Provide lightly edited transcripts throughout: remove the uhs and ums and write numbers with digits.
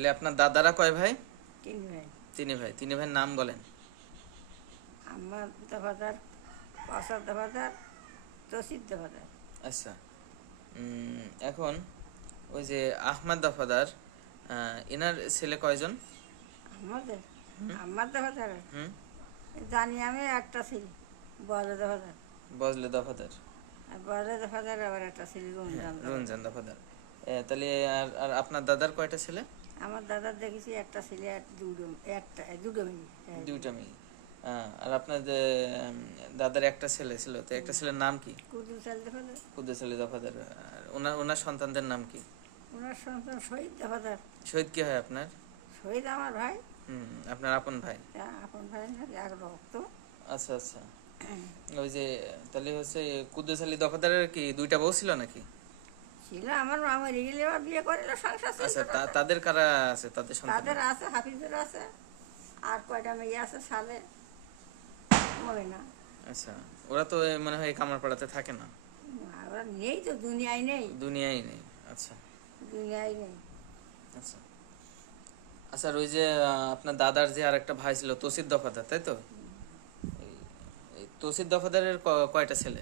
তাহলে আপনার দাদারা কয় ভাই? তিন ভাই। তিন ভাইয়ের নাম বলেন। আমার দফাদার, কসার দফাদার, তসির দফাদার। আচ্ছা, এখন ওই যে আহমদ দফাদার, এনার ছেলে কয়জন? আমাদের আমার দফাদার হুম। জানি আমি একটা ছিল বড় দফাদার। বজলে দফাদার। আর বড় দফাদার আবার একটা ছিল রমজান দফাদার। রমজান দফাদার। তাহলে আর আর আপনার দাদার কয়টা ছেলে? আমার দাদার দেখেছি একটা ছেলে দুটো মেয়ে। দুইটা মেয়ে। আর আপনার যে দাদার একটা ছেলে ছিল, তো একটা ছেলের নাম কি? কুদ্দুস আলী দফাদার। কুদ্দুস আলী দফাদার। আর ওনার সন্তানদের নাম কি? ওনার সন্তান শহীদ দফাদার। শহীদ কি হয় আপনার? শহীদ আমার ভাই। আপনার আপন ভাই? আপন ভাই না, এক রক্ত। আচ্ছা আচ্ছা। ওই যে তাহলে হচ্ছে কুদ্দুস আলী দফাদারের কি দুইটা বউ ছিল নাকি? ছিল। আমার মামা রিগেলে বিয়ে করিল, সংসার ছিল। আচ্ছা, তাদের কারা আছে? তাদের সন্তান? তাদের আছে, হাফিজের আছে, আর কয়টা মেয়ে আছে সালে মরে না। আচ্ছা, ওরা তো মনে হয় কামারপাড়াতে থাকে না? ওরা নেই তো, দুনিয়ায় নেই। দুনিয়ায় নেই। আচ্ছা দুনিয়ায় নেই। আচ্ছা আচ্ছা। ওই যে আপনার দাদার যে আর একটা ভাই ছিল তসির দফাদার, তাই তো? এই তসির দফাদারের কয়টা ছেলে?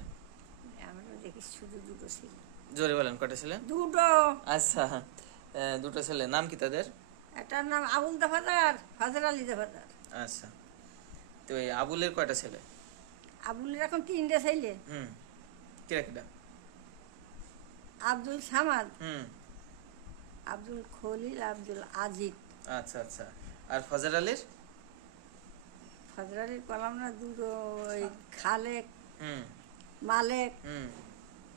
আমরা দেখি শুধু দুটো ছিল। জোরে বলেন, কয়টা ছেলে? দুটো। আচ্ছা, দুটো ছেলে। নাম কি তাদের? একটার নাম আবুল দফাদার, ফজর আলী দফাদার। আচ্ছা, তো এই আবুলের কয়টা ছেলে? আবুলের এখন তিনটে ছেলে। কিরা কিরা? আব্দুল সামাদ, হুম। আব্দুল খলিল, আব্দুল আজিদ। আচ্ছা আচ্ছা। আর ফজর আলীর? ফজর আলীর কলাম না দুটো, ওই খালেক, হুম। মালেক, হুম।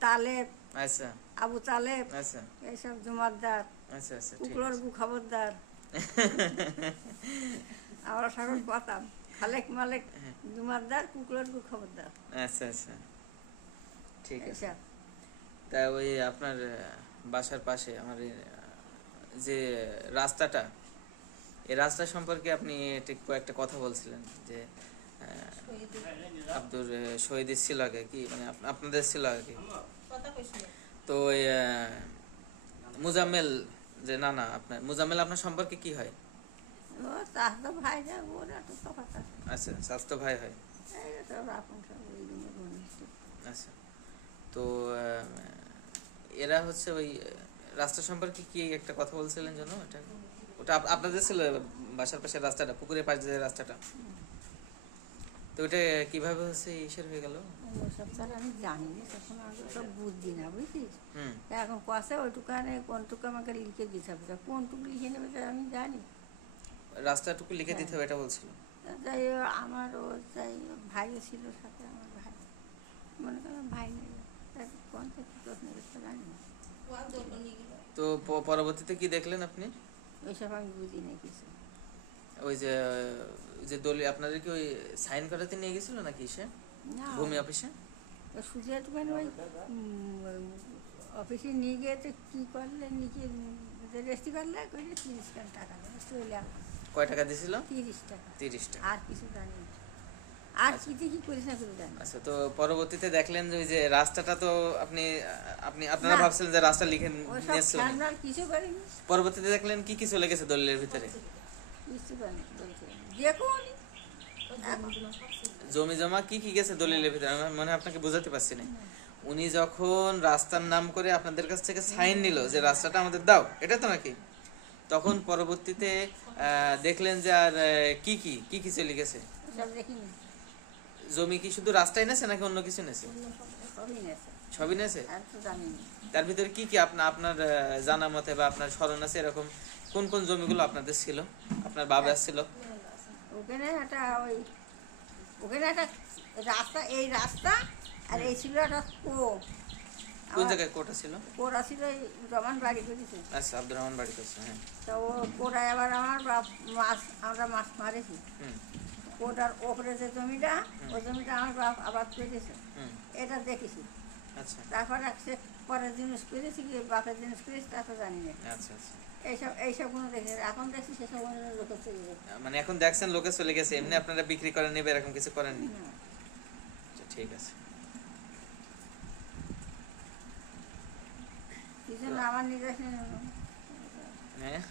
তালেব, আচ্ছা আবু তালেব, আচ্ছা এইসব জুমারদার, আচ্ছা আচ্ছা। ঠিক কুকলোর আছে। গু খবরদার। আমরা সকল পাতাম খালেক, মালেক, জুমারদার, কুকলোর গু খবরদার। আচ্ছা আচ্ছা, ঠিক আছে। এইসব। তা ওই আপনার বাসার পাশে আমার যে রাস্তাটা, এই রাস্তা সম্পর্কে আপনি ঠিক কয়েকটা কথা বলছিলেন যে আব্দুর শহীদের ছিল আগে কি, মানে আপনাদের ছিল আগে কি? তো ওই মুজাম্মেল, যে না না আপনার মুজাম্মেল আপনার সম্পর্কে কি হয়? ও চাষতো ভাই যা, ওরা তো তফাৎ আছে। আচ্ছা, স্বাস্থ্য ভাই হয়। এই সব আপন সব ওইগুলো ঘনিষ্ঠ। আচ্ছা, তো এরা হচ্ছে ওই রাস্তা সম্পর্কে কি একটা কথা বলছিলেন জানো? ওটা ওটা আপনাদের ছিল বাসার পাশের রাস্তাটা, পুকুরের পাশে যে রাস্তাটা, তো ওটা কিভাবে হচ্ছে ইসের হয়ে গেল? ওসব স্যার আমি জানি না, তখন আগে সব বুদ্ধি না, বুঝছিস? হুম। এখন কষে ওইটুকানে কোনটুকু আমাকে লিখে দিতে হবে, তা কোনটুকু লিখে নেবে তা আমি জানি। রাস্তাটুকু লিখে দিতে হবে এটা বলছিল। যাই হোক, আমার ও যাই ভাইও ছিল সাথে, আমার ভাই মনে করলাম ভাই নেবে, তাই কোনটা কী প্রশ্ন করতে জানি না। তো পরবর্তীতে কি দেখলেন আপনি? ওইসব আমি বুঝি না কিছু। ওই যে দলীয় আপনাদের কি ওই সাইন করাতে নিয়ে গেছিল নাকি সে না, ভূমি অফিসে? শুধু একটুখানি ওই অফিসে নিয়ে গিয়ে তো কী করলে, নিচে রেজিস্ট্রি করলে করে 30 টাকা দেবে, চলে আসলাম। কয় টাকা দিয়েছিল? 30 টাকা। 30 টাকা। আর কিছু জানি না, আর কি করিস না করে জানি। আচ্ছা, তো পরবর্তীতে দেখলেন যে ওই যে রাস্তাটা তো আপনারা না। ভাবছিলেন যে রাস্তা লিখে ওসব নিয়েছিল, খেয়াল আর কিছু করিনি, পরবর্তীতে দেখলেন কি কি চলে গেছে দলিলের ভিতরে? কিছু করিনি বলছে দেখুন। জমি জমা কি কি গেছে দলিলের ভিতরে আমার মনে হয় আপনাকে বোঝাতে পারছি না। উনি যখন রাস্তার নাম করে আপনাদের কাছ থেকে সাইন নিল যে রাস্তাটা আমাদের দাও, এটা তো নাকি, তখন পরবর্তীতে দেখলেন যে আর কি কি কি কি চলে গেছে? সব দেখিনি। জমি কি শুধু রাস্তায় নেছে নাকি অন্য কিছু নেছে? সবই নেছে। সবই নেছে। আর তো জানি না। তার ভিতরে কি কি আপনার জানা মতে বা আপনার স্মরণ আছে এরকম কোন কোন জমিগুলো আপনাদের ছিল, আপনার বাবা ছিল? ওখানে একটা রাস্তা, এই রাস্তা, আর এই ছিল একটা কোন জায়গায় কোটা ছিল? কোরা ছিল, এই রমান বাড়ি করেছে। আচ্ছা, আব্দুর রহমান বাড়ি করছে। হ্যাঁ। তো ও কোটায় আবার আমার বাপ আমরা মাছ মারেছি। কোটার ওপরে যে জমিটা, ওই জমিটা আমার বাপ আবাদ করেছে, এটা দেখেছি। আচ্ছা। তারপরে সে পরের জিনিস করেছি কি বাপের জিনিস করেছি তা তো জানি না। আচ্ছা আচ্ছা। এইসবগুলো দেখি, এখন দেখছি সেসব লোকের চলে গেছে। মানে এখন দেখছেন লোকে চলে গেছে, এমনি আপনারা বিক্রি করে নেবে এরকম কিছু করেননি? আচ্ছা, ঠিক আছে। কিছু না, আমার নিজের হ্যাঁ।